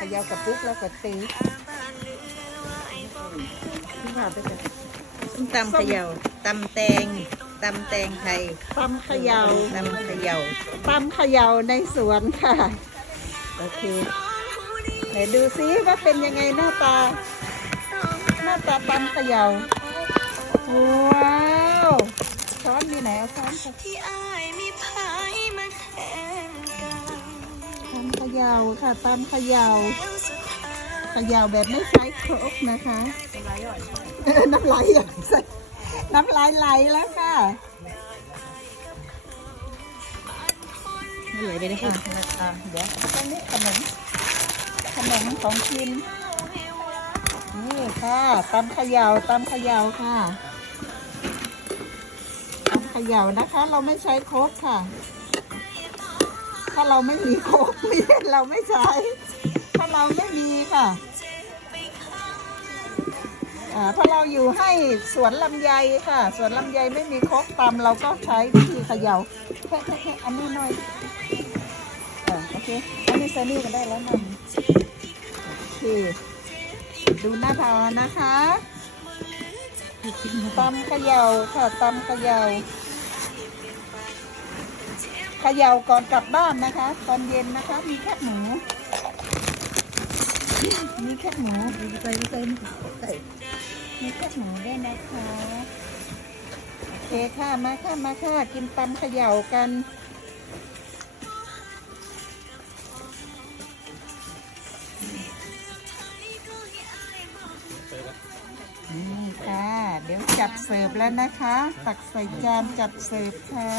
ขยาวกับปุ๊กแล้วก็ตีที่ว่าไปกันส้มตำเขย่าตำแตงตำแตงไทยตำเขยาวตำเขย่าตำเขยาวในสวนค่ะ โอเคไหนดูซิว่าเป็นยังไงหน้าตา หน้าตาตำเขยาวว้าวช้อนมีไหนเอาช้อนค่ะำเขยาวค่ะตำเขยาวแล้วสุดท้ายเขยาวแบบไม่ใช้ครกนะคะเออน้ำลายหย่อยใส่น้ำลายไหลแล้วค่ะไม่ไหลไปเลยอะค่ะอะเดี๋ยวตรงนี้ขนมขนมของกินนี่ค่ะตำเขยาวตำเขยาวค่ะตำเขยาวนะคะ เราไม่ใช้โคกค่ะ ถ้าเราไม่มีโคกไม่เราไม่ใช้ ถ้าเราไม่มีค่ะอ่าถ้าเราอยู่ให้สวนลำไยค่ะ สวนลำไยไม่มีโคกตำเราก็ใช้วิธีเขยาวแค่แค่แค่อันนี้หน่อยอ่าโอเค อันนี้ใส่นี่ก็ได้แล้วนะโอเคดูหน้าทานนะคะตำเขย่าค่ะตำเขย่า เขย่าก่อนกลับบ้านนะคะ ตอนเย็นนะคะ มีแค่หมู มีแค่หมูใส่ใส่ใส่มีแค่หมูได้นะคะโอเคค่ะมาค่ะมาค่ะกินตำเขย่ากันนี่ค่ะ เดี๋ยวจัดเสิร์ฟแล้วนะคะ ตักใส่จานจัดเสิร์ฟค่ะ